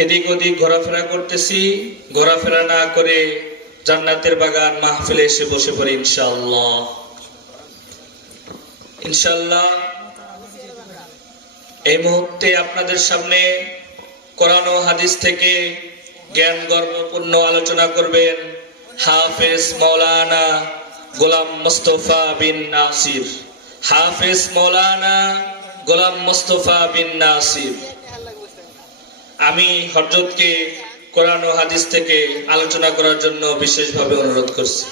এদিক ওদিক ঘোরাফেরা করতেছি, ঘোরাফেরা না করে জান্নাতের বাগান মাহফিলে এসে বসে পড়ি ইনশাআল্লাহ। ইনশাআল্লাহ এই মুহূর্তে আপনাদের সামনে কোরআন ও হাদিস থেকে জ্ঞান গর্বপূর্ণ আলোচনা করবেন হাফেজ মাওলানা গোলাম মুস্তাফা বিন নাসির। হাফেজ মাওলানা গোলাম মুস্তাফা বিন নাসির। আমি হযরতকে কোরআন ও হাদিস থেকে আলোচনা করার জন্য বিশেষভাবে অনুরোধ করছি।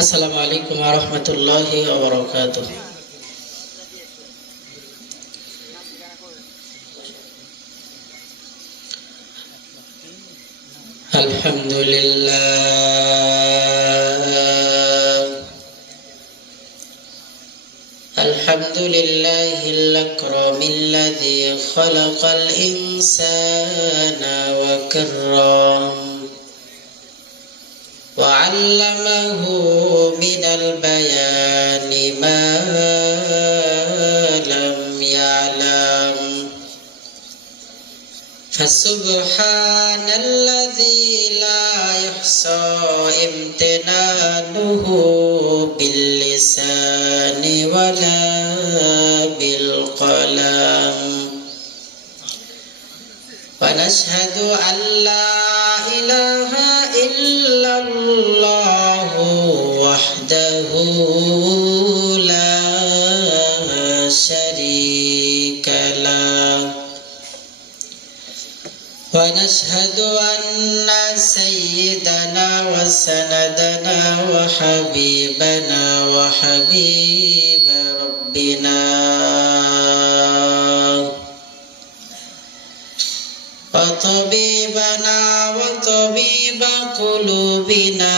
আসসালামু আলাইকুম ওয়া রাহমাতুল্লাহি ওয়া বারাকাতুহু। আলহামদুলিল্লাহিল আকরামিল্লাযী খালাকাল ইনসানা ওয়া কাররাম وعلمه من البيان ما لم يعلم فسبحان الذي لا يحصى امتنانه باللسان ولا بالقلم ونشهد أن لا إله إلا الله وحده لا شريك له ونشهد أن سيدنا وسندنا وحبيبنا وحبيب ربنا وطبيبنا وطبيب قلوبنا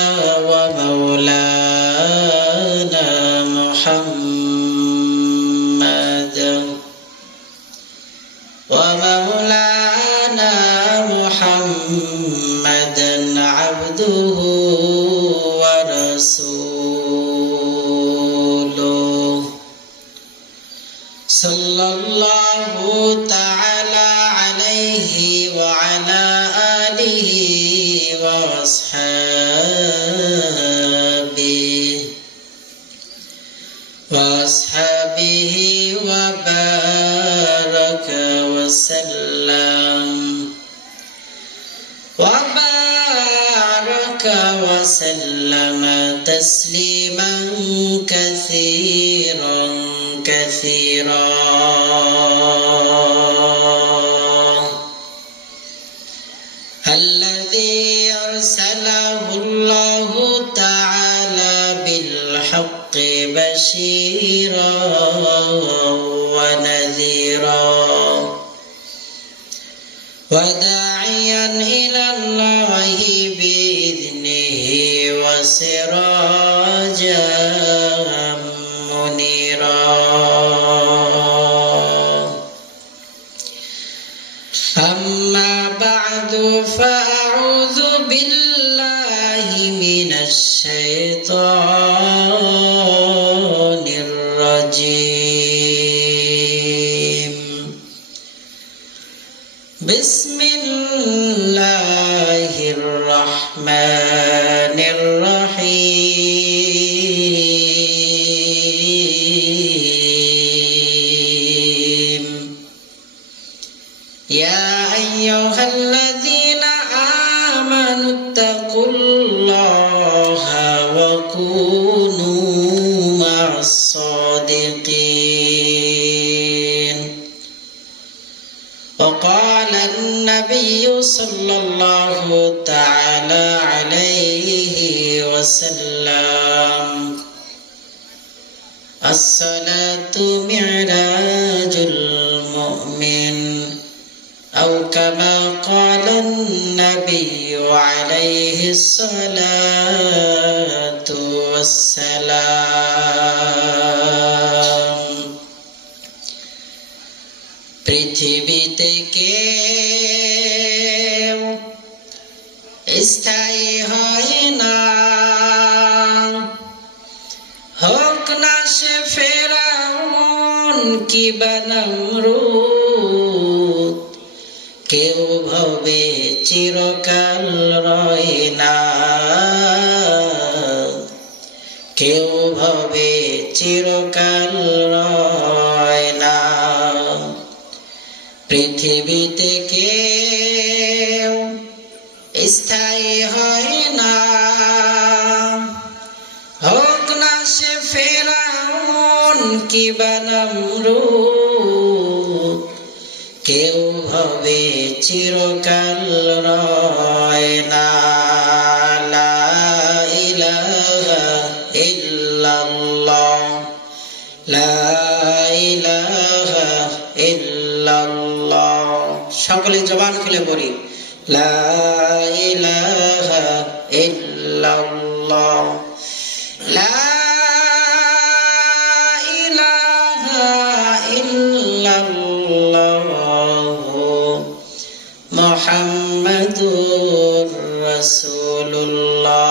ومولانا محمد عبده ورسوله صلى الله تعالى عليه وعلى آله وأصحابه وبارك وسلم تسليما كثيرا الذي أرسله الله تعالى بالحق بشيرا ونذيرا وداعيا إلى الله بإذنه وسراجا منيرا أما بعد فأعوذ بالله من الشيطان الرجيم بسم الله الرحمن الرحيم يا أيها الذين آمنوا اتقوا الله وكونوا مع الصادقين وقال النبي صلى الله تعالى عليه وسلم الصلاة معراج المؤمن أو كما قال النبي عليه الصلاة والسلام পৃথিবীতে কেউ স্থায়ী হয় না, হোক না সে ফেরাউন কিবা নমরুদ, কেউ ভবে চিরকাল রয় না, কেউ ভবে চিরকাল রয় না। পৃথিবীতে কেউ স্থায়ী হয় না, হোক না সে ফেরাউন কিবা নমরুদ, কেউ ভবে চিরকাল রয় না। লা ইলাহা ইল্লাল্লাহ, লা ইলাহা ইল্লাল্লাহ। সকলে জবান খুলে পড়ি, লা ইলাহা ইল্লাল্লাহ, লা ইলাহা ইল্লাল্লাহ, মুহাম্মাদুর রাসূলুল্লাহ।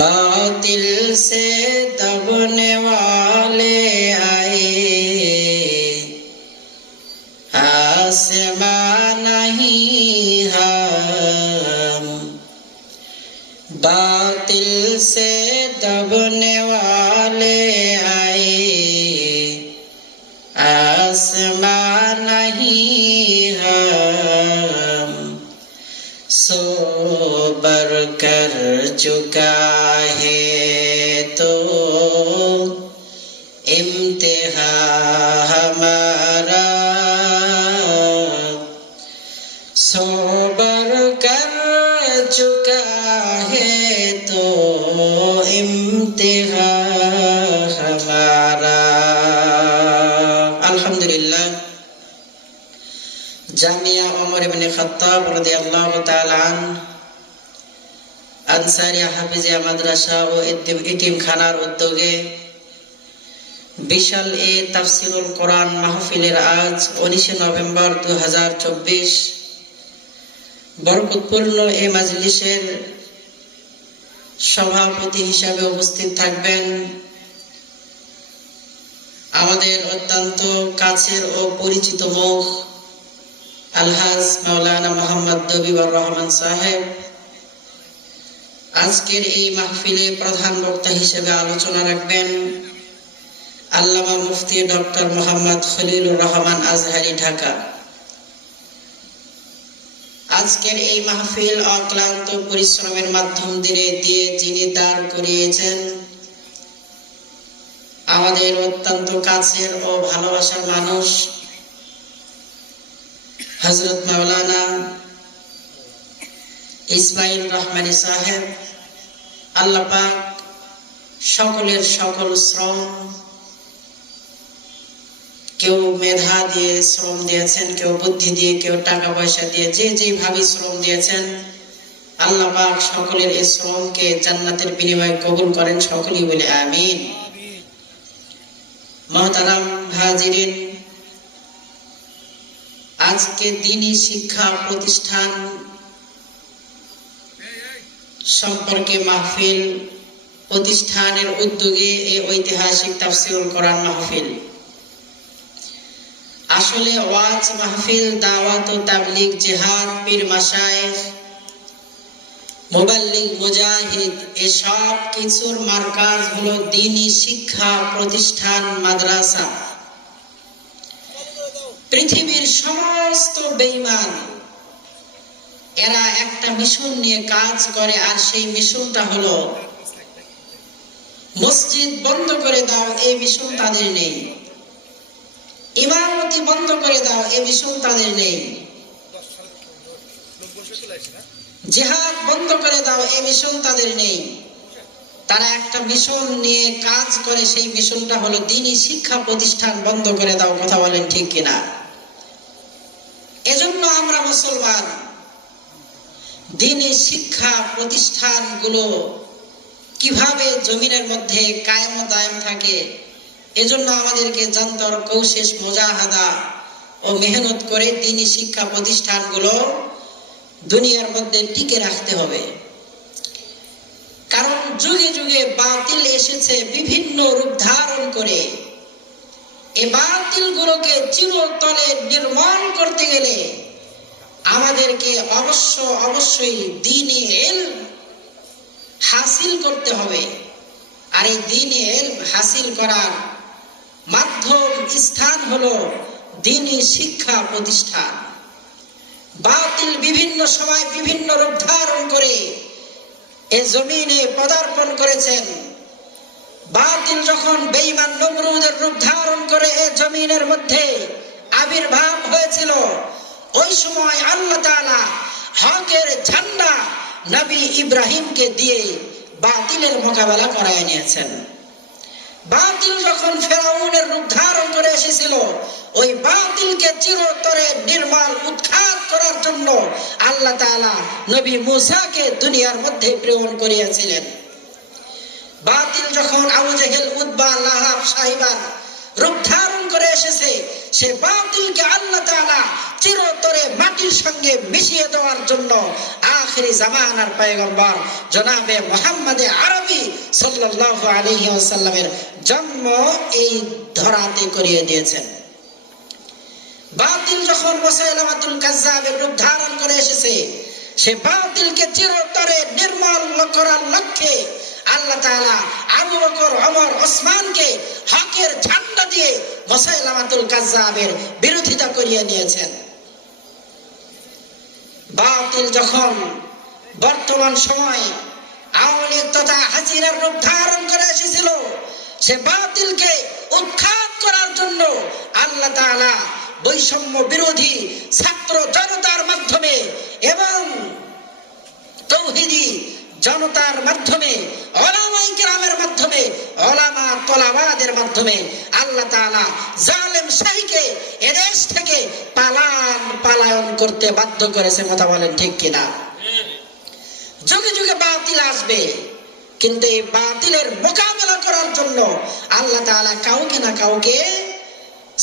बातिल से दबने वाले आए, आसमां नहीं हम, बातिल से दबने वाले आए, आसमां नहीं हम, सोबर कर चुका है तो इम्तिहा हमारा, सोबर कर चुका है तो इम्तिहा हमारा। अल्हम्दुलिल्लाह। জামিয়া ওমর ইবনে খাত্তাব রাদিয়াল্লাহু তাআলা আনসারিয়া হাফিজিয়া মাদ্রাসা ও এতিমখানার উদ্যোগে বিশাল এ তাফসিরুল কোরআন মাহফিলের আজ 19 নভেম্বর 2024 বরকতপূর্ণ এই মাজলিসের সভাপতি হিসাবে উপস্থিত থাকবেন আমাদের অত্যন্ত কাছের ও পরিচিত মুখ আলহাজ মাওলানা মোহাম্মদ দবিবর রহমান সাহেব। আজকের এই মাহফিলে প্রধান বক্তা হিসেবে আলোচনা রাখবেন আল্লামা মুফতি ডক্টর মোহাম্মদ খলিলুর রহমান আজহারি, ঢাকা। আজকের এই মাহফিল অক্লান্ত পরিশ্রমের মাধ্যম দিয়ে যিনি দাঁড় করিয়েছেন আমাদের অত্যন্ত কাছের ও ভালোবাসার মানুষ হযরত মাওলানা ইসমাইল রহমানী সাহেব। আল্লাহ পাক সকলের সকল শ্রম, কেউ মেধা দিয়ে শ্রম দিয়েছেন, কেউ বুদ্ধি দিয়ে, কেউ টাকা পয়সা দিয়ে, যে যেভাবে শ্রম দিয়েছেন আল্লাহ পাক সকলের এই শ্রমকে জান্নাতের বিনিময়ে কবুল করেন, সকলেই বলে আমিন। মুহতারাম হাজিরিন, আজকে দ্বীনি শিক্ষা প্রতিষ্ঠান সম্পর্কে মাহফিল প্রতিষ্ঠানের উদ্যোগে এই ঐতিহাসিক তাফসীরুল কোরআন মাহফিল। আসলে ওয়াজ মাহফিল, দাওয়াত ও তাবলীগ, জিহাদ, পীর মাশায়েখ, মুবাল্লিগ, মুজাহিদ এসব কিছুর মারকাজ হলো দ্বীনি শিক্ষা প্রতিষ্ঠান, মাদ্রাসা। পৃথিবীর সমস্ত বেঈমান এরা একটা মিশন নিয়ে কাজ করে, আর সেই মিশনটা হলো মসজিদ বন্ধ করে দাও, এই মিশন তাদের নেই। ইমামতি বন্ধ করে দাও, এই মিশন তাদের নেই। জিহাদ বন্ধ করে দাও, এই মিশন তাদের নেই। তারা একটা মিশন নিয়ে কাজ করে, সেই মিশনটা হলো দ্বীনি শিক্ষা প্রতিষ্ঠান বন্ধ করে দাও। কথা বলেন ঠিক কিনা? এজন্য আমরা মুসলমান দ্বীনি শিক্ষা প্রতিষ্ঠানগুলো কিভাবে জমিনের মধ্যে কায়েম ও দায়েম থাকে, এজন্য আমাদেরকে জান্তর কৌশেষ, মুজাহাদা ও মেহনত করে দ্বীনি শিক্ষা প্রতিষ্ঠানগুলো দুনিয়ার মধ্যে টিকে রাখতে হবে। কারণ যুগে যুগে বাতিল এসেছে বিভিন্ন রূপ ধারণ করে। এই বাতিলগুলোকে চিরতরে নির্মূল করতে গেলে আমাদেরকে অবশ্যই দ্বীনি ইলম হাসিল করতে হবে। আর এই দ্বীনি ইলম হাসিল করার মাধ্যম স্থান হলো দ্বীনি শিক্ষা প্রতিষ্ঠান। বাতিল বিভিন্ন সময় বিভিন্ন রূপ ধারণ করে এ জমিনে পদার্পণ করেছেন। বাতিল যখন বেঈমান নমরুদের রূপ ধারণ করে এ জমিনের মধ্যে আবির্ভাব হয়েছিল, ওই সময় আল্লাহ তাআলা হকের ঝান্ডা নবী ইব্রাহিমকে দিয়ে বাতিলের মোকাবেলা করায় নিয়েছেন। বাতিল যখন ফেরাউনের রূপ ধারণ করে এসেছিল, ওই বাতিলকে চিরতরে নির্মূল উৎখাত করার জন্য আল্লাহ তাআলা নবী মূসাকে দুনিয়ার মধ্যে প্রেরণ করিয়েছিলেন। বাতিল যখন আবু জেহেল, উতবা, লাহাব, সাহিবান রূপ ধারণ করে এসেছে, সে বাতিলকে আল্লাহ তাআলা চিরতরে মাটির সঙ্গে মিশিয়ে দেওয়ার জন্য আখিরি জামানার পয়গম্বর জনাবে মুহাম্মদ আরবি সাল্লাল্লাহু আলাইহি ওয়াসাল্লামের জন্ম এই ধরাতে করিয়ে দিয়েছেন। বাতিল যখন মুসাইলামাতুল কাজ্জাবের রূপ ধারণ করে এসেছে, সে বাতিলকে চিরতরে নির্মূল করার লক্ষ্যে আল্লাহ তাআলা আবু বকর, ওমর, ওসমানকে হকের ঝান্ডা দিয়ে মুসাইলামাতুল কাজ্জাবের বিরোধিতা করিয়ে নিয়েছেন। বাতিল যখন বর্তমান সময় আওয়ামী লীগ তথা হাসিনার রূপ ধারণ করে এসেছিল, সে বাতিলকে উৎখাত করার জন্য আল্লাহ তাআলা বৈষম্য বিরোধী ছাত্র জনতার মাধ্যমে এবং তৌহিদি জনতার মাধ্যমে, উলামায়ে কেরামের মাধ্যমে, উলামা তোলাবাদের মাধ্যমে আল্লাহ তাআলা জালেম শাহীকে এদেশ থেকে পলায়ন করতে বাধ্য করেছে। কথা বলেন ঠিক কিনা? যুগে যুগে বাতিল আসবে, কিন্তু এই বাতিলের মোকাবেলা করার জন্য আল্লাহ তাআলা কাউকে না কাউকে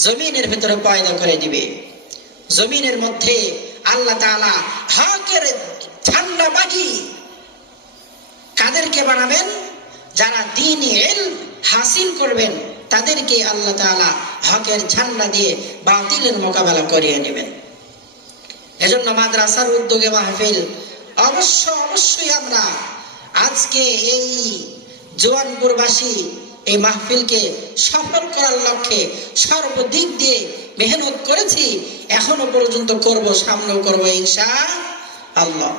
জমিনের ভিতরে পয়দা করে দিবে। জমিনের মধ্যে আল্লাহ তাআলা হকের ঝান্ডাবাহী কাদেরকে বানাবেন? যারা দ্বীনি ইলম হাসিল করবেন, তাদেরকে আল্লাহ তাআলা হকের ঝান্ডা দিয়ে বাতিলের মোকাবেলা করিয়ে নেবেন। এজন্য মাদ্রাসার উদ্যোগে মাহফিল অবশ্যই আমরা আজকে এই জোয়ানপুরবাসী এই মাহফিলকে সফল করার লক্ষ্যে সর্বদিক দিয়ে মেহনত করেছি, এখনো পর্যন্ত করব, সামনেও করব ইনশাআল্লাহ।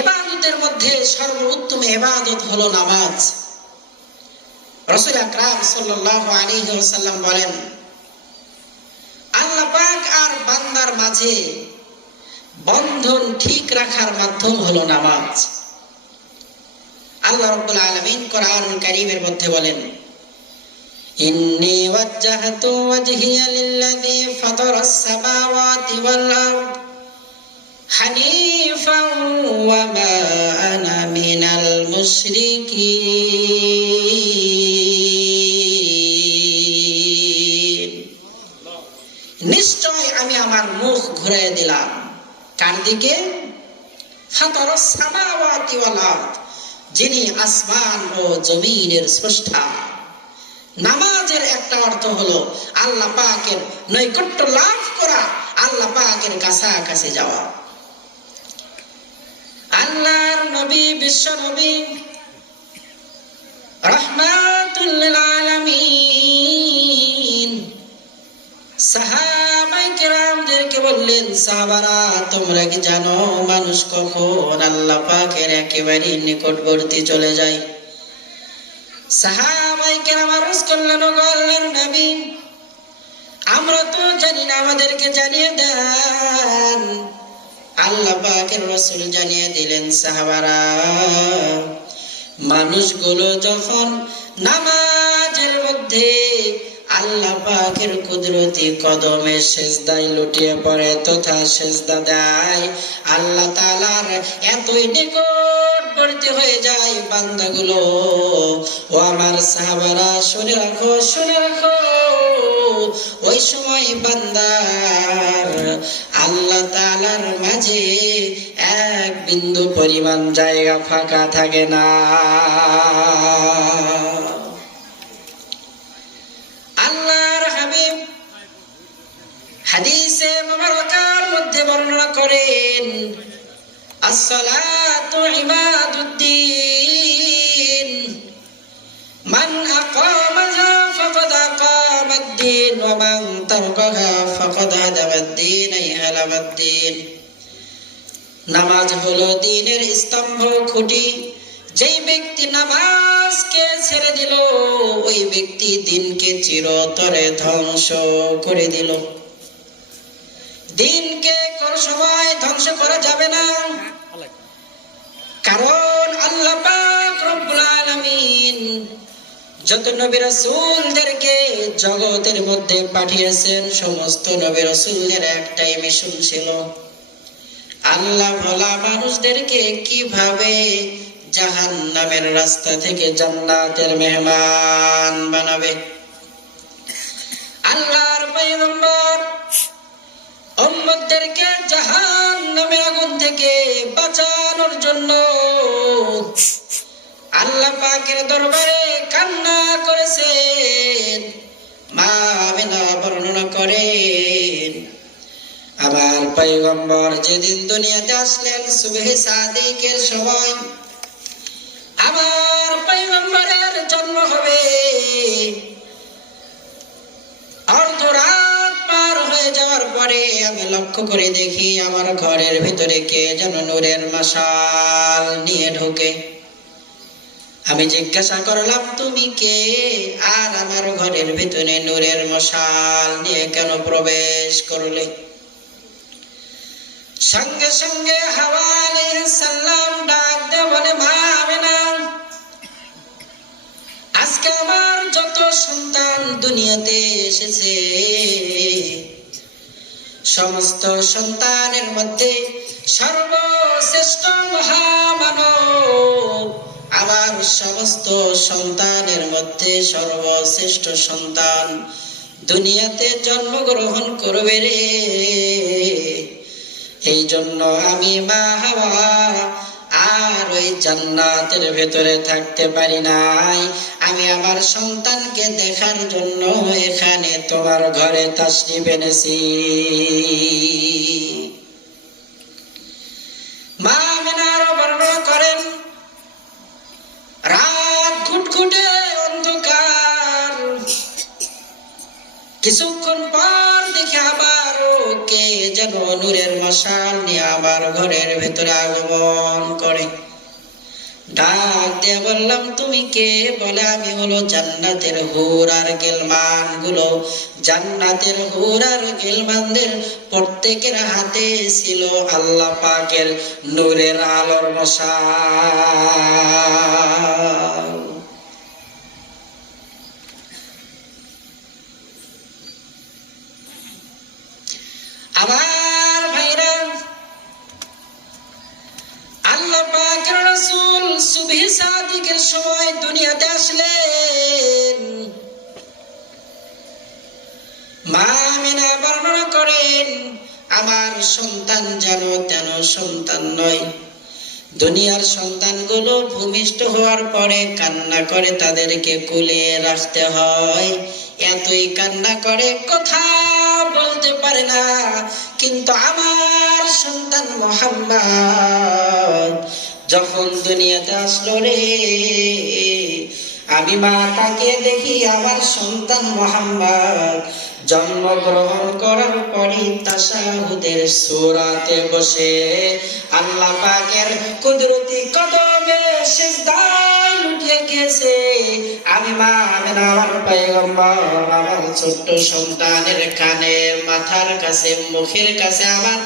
ইবাদতের মধ্যে সর্বোত্তম ইবাদত হলো নামাজ। রাসূল আকরাম সাল্লাল্লাহু আলাইহি ওয়াসাল্লাম বলেন, আল্লাহ পাক আর বান্দার মাঝে বন্ধন ঠিক রাখার মাধ্যম হলো নামাজ। আল্লাহ রাব্বুল আলামিন কোরআনুল কারীমের মধ্যে বলেন, ইন্নী ওয়াজ্জাহতু ওয়াজহিয়া লিল্লাযী ফাতারাস সামাওয়াতি ওয়াল আরদ হানিফান ওয়া মা আনা মিনাল মুশরিকিন। নিশ্চয় আমি আমার মুখ ঘুরিয়ে দিলাম কার দিকে? ফাতারাস সামাওয়াতি ওয়াল আরদ, যিনি আসমান ও জমিনের স্রষ্টা। নামাজের একটা অর্থ হলো আল্লাহ পাকের নৈকট্য লাভ করা, আল্লাহ পাকের কাছাকাছি যাওয়া। আল্লাহর নবী, বিশ্ব নবী, রাহমাতুল লিল আলামিন সাহাবায়ে কেরামদেরকে বললেন, সাহাবারা তোমরা কি জানো মানুষ কখন আল্লাহ পাকের একেবারে নিকটবর্তী চলে যায়? সাহাবায়ে কেরাম আরজ করলেন, ও আল্লাহর নবী, আমরা তো জানি না, আমাদেরকে জানিয়ে দেন। আল্লাহ পাকের রাসূল জানিয়ে দিলেন, সাহাবারা মানুষগুলো যখন নামাজের মধ্যে আল্লাহ পাকের কুদরতি কদমে সিজদায় লুটিয়ে পড়ে তথা সিজদা দেয়, আল্লাহ তাআলার এতই নিকটবর্তী হয়ে যায় বান্দাগুলো। ও আমার সাহাবারা শুনে রাখো, ওই সময় বান্দার আল্লাহ তাআলার মাঝে এক বিন্দু পরিমাণ জায়গা ফাঁকা থাকে না। আল্লাহর হাবিব হাদিসে মুবারকার মধ্যে বর্ণনা করেন, আসসালাতু ইমাদুদ্দিন, মান আকামাহা ফাকাদ আকামাদ্দিন ওয়া মান তারাকাহা ফাকাদ হাদামাদ্দিন আই হালামাদ্দিন। নামাজ হলো দ্বীনের স্তম্ভ, খুঁটি। যেই ব্যক্তি নামাজকে ছেড়ে দিল, ওই ব্যক্তি দ্বীনকে চিরতরে ধ্বংস করে দিল। দ্বীনকে কোনো সময় ধ্বংস করা যাবে না, কারণ আল্লাহ পাক রব্বুল আলামিন যত নবী রাসূলদেরকে জগতের মধ্যে পাঠিয়েছেন, সমস্ত নবী রাসূলদের একটাই মিশন ছিল, আল্লাহ ভোলা মানুষদেরকে কিভাবে জাহান্নামের রাস্তা থেকে জান্নাতের মেহমান বানাবে। আল্লাহর পয়গম্বর উম্মতদেরকে জাহান্নামের আগুন থেকে বাঁচানোর জন্য আল্লাহ পাকের দরবারে কান্না করেছেন। মা আমিনা বর্ণনা করেন, আমার পয়গম্বর যেদিন দুনিয়াতে আসলেন সুবহে সাদিকের সময়, আমার পয়গম্বরের জন্ম হবে অর্ধরাত পার হয়ে যাওয়ার পরে আমি লক্ষ্য করে দেখি আমার ঘরের ভিতরে কে যেন নূরের মশাল নিয়ে ঢোকে। আমি জিজ্ঞাসা করলাম, তুমি কে, আর আমার ঘরের ভিতরে নূরের মশাল নিয়ে কেন প্রবেশ করলে? সঙ্গে সঙ্গে হাওয়া আলাইহিস সালাম ডাক দিয়ে বলে, মা আমিনা, আজকে আমার যত সন্তান দুনিয়াতে এসেছে, সমস্ত সন্তানের মধ্যে সর্বশ্রেষ্ঠ মহামানব আমার সমস্ত সন্তানের মধ্যে সর্বশ্রেষ্ঠ সন্তান দুনিয়াতে জন্মগ্রহণ করবে রে। এই জন্য আমি মা হাওয়া আর ওই জান্নাতের ভেতরে থাকতে পারি নাই, আমি আমার সন্তানকে দেখার জন্য এখানে তোমার ঘরে তাশরিফ এনেছি। মা আমিনার বর্ণনা করেন, রাত ঘুটঘুটে অন্ধকার, কিছুক্ষণ পর দেখে আবারও কে যেন নূরের মশাল নিয়ে আমার ঘরের ভেতরে আগমন করে। ডাক দিয়ে বললাম, তুমি কে? বলে, আমি হলো জান্নাতের হুর আর গিলমান গুলো। জান্নাতের হুর আর গিলমানদের প্রত্যেকের হাতে ছিল আল্লাহ পাকের নূরের আলোর মশাল। আমার ভাইরা, আল্লাহ পাকের রাসূল সুবহি সাদিকের সময় দুনিয়াতে আসলেন। মা আমিনা বর্ণনা করেন, আমার সন্তান যেন তেন সন্তান নয়। দুনিয়ার সন্তানগুলো ভূমিষ্ঠ হওয়ার পরে কান্না করে, তাদেরকে কোলে রাখতে হয়, এতই কান্না করে কথা বলতে পারে না। কিন্তু আমার সন্তান মুহাম্মদ যখন দুনিয়াতে আসলো রে, আমি মা তাকে দেখি আমার সন্তান মুহাম্মদ জন্মগ্রহণ করার পরে তাশাহুদের সূরাতে বসে আল্লাহ পাকের কুদরতি কদমে সিজদায় লুটিয়ে গেছে। আমি মা আমিনা আমার পয়গম্বর আমার ছোট্ট সন্তানের কানে, মাথার কাছে, মুখের কাছে আমার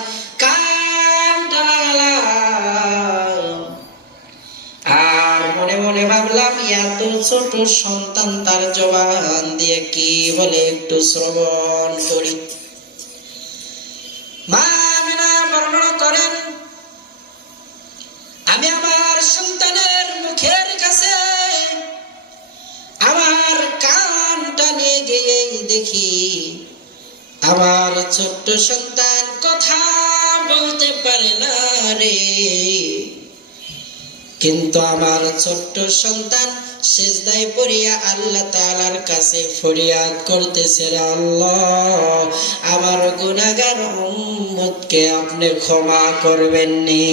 কানটা লাগালাম, আর মনে মনে ভাবলাম, এত ছোট সন্তান তার জবান দিয়ে কি বলে একটু শ্রবণ করি। মা আমিনা বর্ণনা করেন, আমি আমার সন্তানের মুখের কাছে আমার কানটা নিয়ে গিয়ে দেখি আমার ছোট্ট সন্তান কথা পারে না রে, কিন্তু আমার ছোট্ট সন্তান সিজদায় পড়িয়া আল্লাহ তাআলার কাছে ফরিয়াদ করতেছে, আল্লাহ আমার গুনাহগার উম্মতকে আপনি ক্ষমা করবেন নি।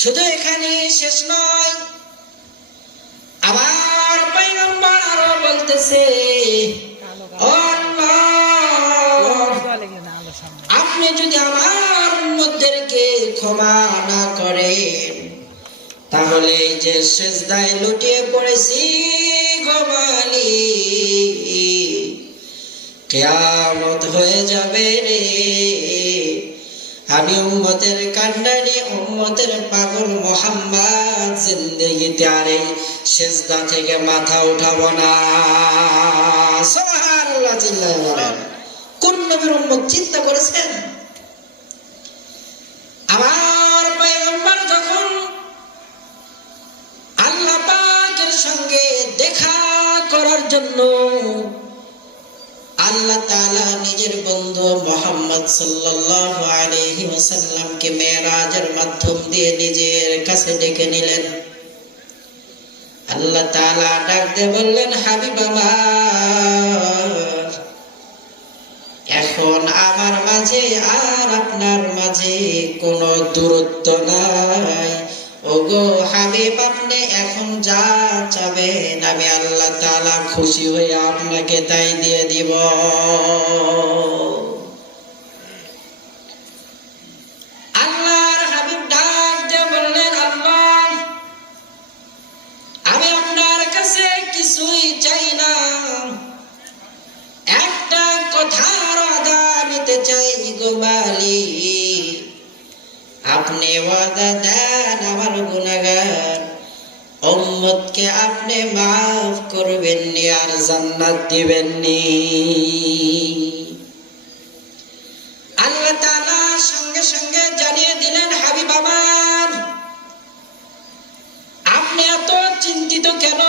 শুধু এখানে শেষ নয়, আবার পয়গম্বর আরো বলতেছে, ও আল্লাহ আপনি যদি আমার উম্মতদেরকে ক্ষমা না করেন, তাহলে এই যে সিজদায় লুটিয়ে পড়েছি গো মালিক, কিয়ামত হয়ে যাবে রে, আমি উম্মতের কান্ডারি উম্মতের পাগল মুহাম্মদ জিন্দেগিতে আর এই সিজদা থেকে মাথা উঠাবো না। সুবহানাল্লাহ, চিল্লায় বলেন। কোন নবীর উম্মত চিন্তা করেছেন? আমার পয়গম্বর যখন আল্লাহ পাকের সঙ্গে দেখা করার জন্য আল্লাহ তাআলা নিজের বন্ধু মুহাম্মদ সাল্লাল্লাহু আলাইহি ওয়াসাল্লামকে মেরাজের মাধ্যম দিয়ে নিজের কাছে ডেকে নিলেন। আল্লাহ তাআলা ডাক দিয়ে বললেন, হাবিব আমার, এখন আমার মাঝে আর আপনার মাঝে কোনো দূরত্ব নাই। ওগো হাবিব, আপনি এখন যা চাবেন আমি আল্লাহ তাআলা খুশি হয়ে আপনাকে তাই দিয়ে দিব। আল্লাহর হাবিব ডাক দিয়ে বললেন, আল্লাহ আমি আপনার কাছে কিছুই চাই না, একটা কথার ওয়াদা নিতে চাই গো মালিক, আপনি ওয়াদা দেন আমার গুনাহগার উম্মতকে আপনি মাফ করবেন নি আর জান্নাত দিবেন নি। আল্লাহ তাআলা সঙ্গে সঙ্গে জানিয়ে দিলেন, হাবিব আমার, আপনি এত চিন্তিত কেন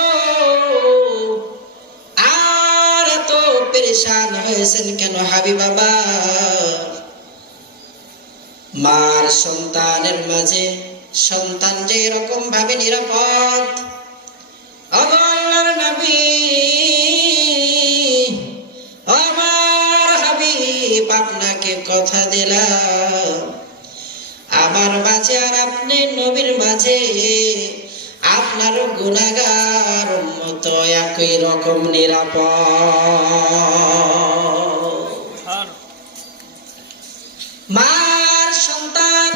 আর এত পেরেশান হয়েছেন কেন হাবিব আমার? মার সন্তানের মাঝে সন্তান যে এরকম ভাবে নিরাপদ, আল্লাহর নবী আমার হাবিব আপনাকে কথা দিলাম, আমার মাঝে আর আপনি নবীর মাঝে আপনার গুনাহগার উম্মত একই রকম নিরাপদ। মার সন্তান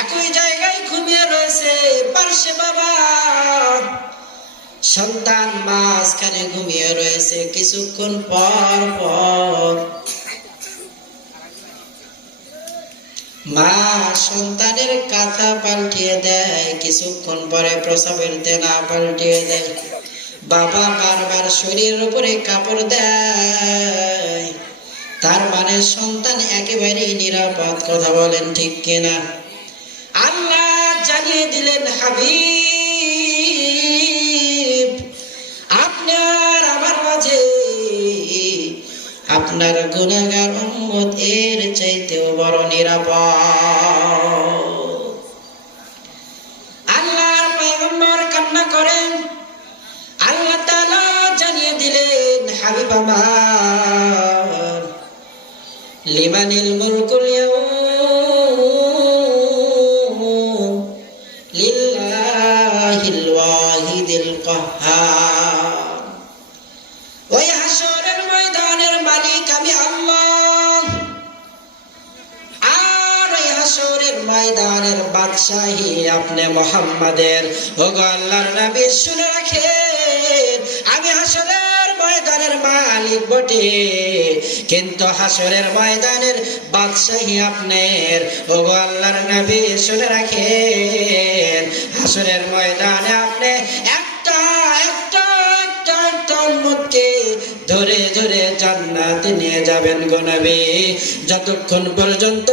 একই জায়গায় ঘুমিয়ে রয়েছে, পার্শ্বে বাবা, সন্তান মাঝখানে ঘুমিয়ে রয়েছে। কিছুক্ষণ পর পর মা সন্তানের কাঁথা পাল্টিয়ে দেয়, কিছুক্ষণ পরে প্রসবের দেনা পাল্টিয়ে দেয়, বাবা বারবার শরীরের উপরে কাপড় দেয়। তার মানে সন্তান একেবারেই নিরাপদ। কথা বলেন ঠিক কিনা? আল্লাহ জানিয়ে দিলেন, হাবিব আপনার আমার মাঝে আপনার গুনাহগার উম্মত এর চাইতেও বড় নিরাপদ। আল্লাহর পয়গম্বর কান্না করেন, আল্লাহ তাআলা জানিয়ে দিলেন, হাবিব আমার, লিমানিল মুলকুল ইয়াউম লিল্লাহিল ওয়াহিদিল কাহ্হার। ওই হাসরের ময়দানের মালিক আমি আল্লাহ, আর ওই হাসরের ময়দানের বাদশাহী আপনি মুহাম্মাদের। ওগো আল্লাহর নবী শুনে রাখেন, আমি হাসরের ময়দানের মালিক বটে, কিন্তু হাসরের ময়দানের বাদশাহী আপনার। ওগো আল্লাহর নবী শুনে রাখেন, হাসরের ময়দানে আপনি একটা একটা একটা একটা উম্মতকে ধরে ধরে জান্নাতে নিয়ে যাবেন গো নবী। যতক্ষণ পর্যন্ত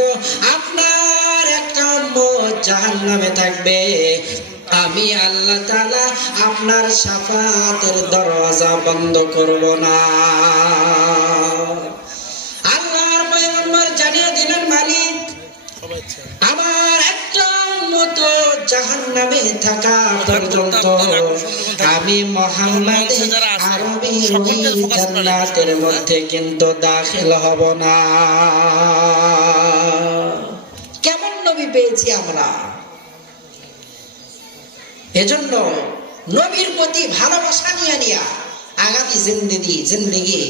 আপনার একটা উম্মত জাহান্নামে থাকবে, আমি আল্লাহ তাআলা আপনার শাফাতের দরজা বন্ধ করব না। আল্লাহর জানিয়ে দিলেন, মালিক আমার একটা উম্মত জাহান্নামে থাকা পর্যন্ত আমি মুহাম্মদ আরবি জান্নাতের মধ্যে কিন্তু দাখিল হব না। কেমন নবী পেয়েছি আমরা! এজন্য নবীর প্রতি ভালোবাসা নিয়ে আগামী জিন্দেগি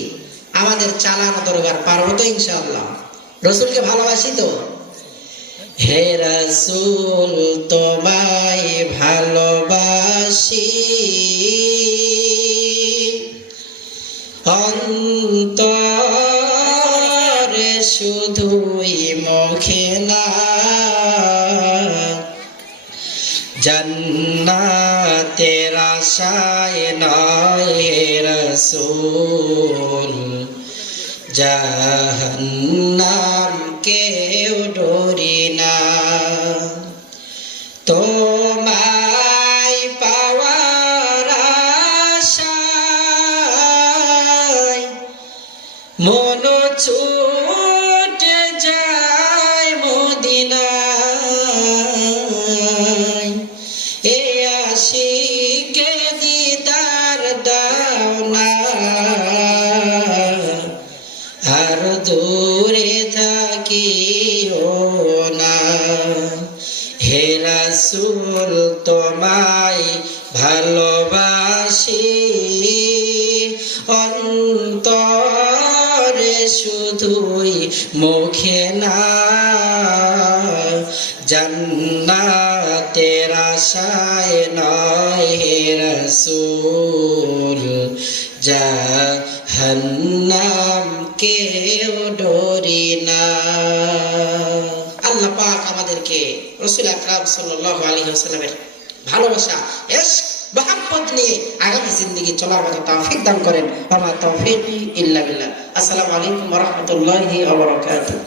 আমাদের চালানো দরকার। পারবো তো ইনশাআল্লাহ? রসুলকে ভালোবাসি তো? হে রাসূল তোমায় ভালোবাসি অন্তরে শুধুই মুখে না, জান্নাতের আশায় নয় হে রাসূল, জাহান্নাম কেউ ডরি না। তোমায় পাওয়ার আশায় মন ছুটে যায় মদিনায়, এ আশিকে দিদার দাও না, আর দূরে থাকিও না। হে রাসূল তোমায় ভালোবাসি অন্তরে শুধুই মুখে না, জান্নাতের আশায় নয় হে রাসূল, জাহান্নাম কেউ ডরি না। আল্লাহ পাক আমাদেরকে রাসূল আকরাম সাল্লাল্লাহু আলাইহি ওয়াসাল্লামের ভালোবাসা, ইশক, মহব্বত নিয়ে আগামী জিন্দেগি চলার মতো তৌফিক দান করেন। ওয়া মা তৌফিকি ইল্লা বিল্লাহ। আসসালামু আলাইকুম ওয়া রাহমাতুল্লাহি ওয়া বারাকাতুহু।